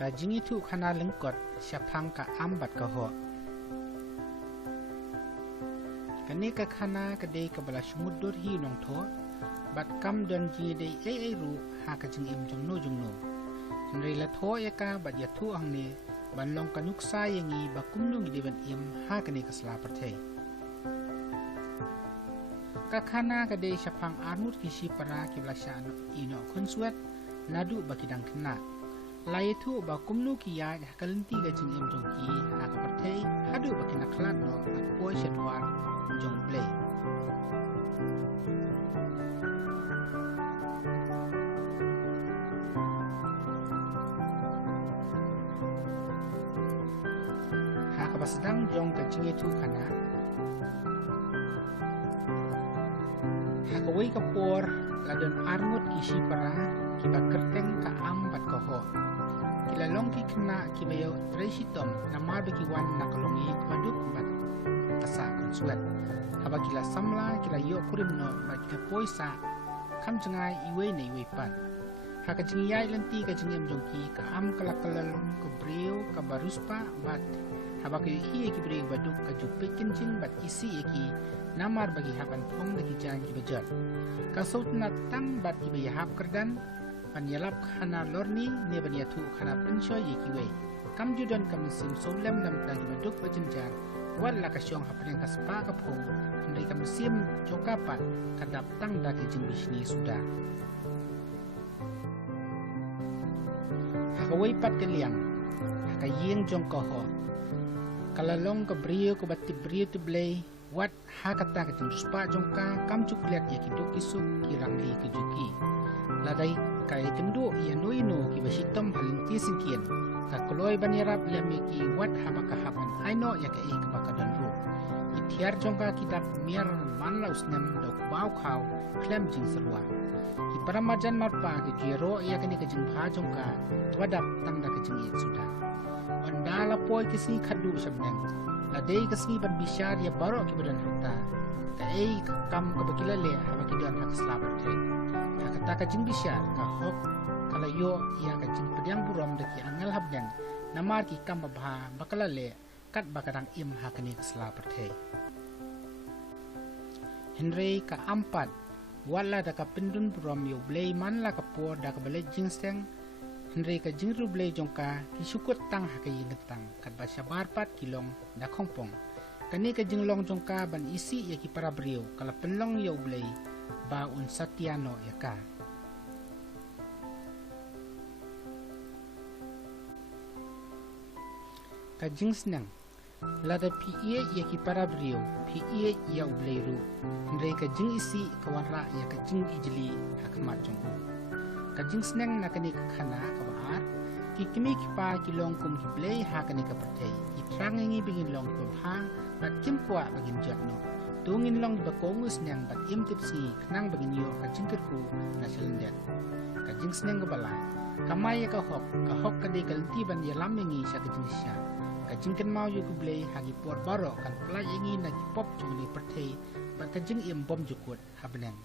ka jing itu khana lengkot syapang ka ambat ka ho kani ka khana ka dei ka bala sumudur hi nong tho bat kam don ji dei ai ru ha ka jing im jung no nri la tho ya ka bat ya thu ang ni ban long kanuk sa yangi ba kumnu ngi de ban im ha ka ni ka sla pathe ka khana ka dei syapang armut ki si para ki bala shan ino khunsuat nadu bakidang khna lai thu ba kumnu ki ya kalenti ga jing im jong ki ha ka pathe hadu bakina khlat no at poi shetwar jong play ha ka basadang jong ka jing itu khana ha ka wei ka por ladon armut ki si para ki ba kerteng ka ambat ko ho kila long ki kena ki bayo tresitom namar bagi wan nakalongi kwaduk bat kasa konsulat haba kila samla kila yo kurim no ba kila poisa kam jangai iwe ne iwe pan ha ka jingyai lenti ka jingyam jongki ka am kala kalalong ka breo ka baruspa bat haba ki hi ki breo baduk ka jupik kinjin bat isi ki namar bagi haban pong dagi jan ki bajat ka sautna tang bat ki bayahap kerdan panyalap khana lorni ne baniatu khana pensho yikiwe kam judan kam sim solem nam tagi baduk bajenjar wala ka syong hapren ka spa ka pho ndai kam sim chokapat kadap tang dagi jing bisni sudah hakawai pat kaliang hakayeng jong ko ho kalalong ka brio ko batti brio to blay wat hakata ka jing spa jongka kam chuklet yakiduk kisuk kirangli kejuki ladai kai kendu ia noino ki basitom halinti singkian ka koloi banirap lemi ki wat habaka hapan aino ya ka ik bakadan ru ithiar jongka kitab miar manlaus nem dok bau khau klem jing serwa ki paramajan marpa ki jero ya kani ka jing pha jongka twadap tangda ka jing it suda ondala poi kisi khadu sabnang ladai kasni ban bishar ya baro ki badan ruta ka ei kam ka bakilale habaki dan hak slabar the kata ka jing bisyar ka hok kala yo ia ka jing pediang burom daki angel habdan namar ki kam babha bakala le kat bakadang im hakani kasla perthe henry ka ampat wala da ka pindun burom yo blei man la ka por da ka bale jing steng henry ka jing ru blei jongka ki sukut tang hakai ngetang kat ba sabar pat kilong da khongpong kani ka jing long jongka ban isi ya ki para brio kala penlong yo blei ba un satiano yaka kajing senang lada pie ya ki para brio pie ya ubleiru ndai kajing isi kawarra ya kajing ijli hakmat jongku kajing senang nakani khana kabar kikimi kipa kilong kum hiblei hakani ka pertei itrangi bingin long kum hang bat kim kwa bagin jatno tungin long bakongus nang bat im tipsi knang bagin yo kajing kerku na selendet kajing senang gabala kamaya ka hok kadai kalti ban ya lamengi sa kajing sya kajing kan mau yu kublei hagi por baro kan play ingi na pop jumli pertei bat kajing im bom jukut habneng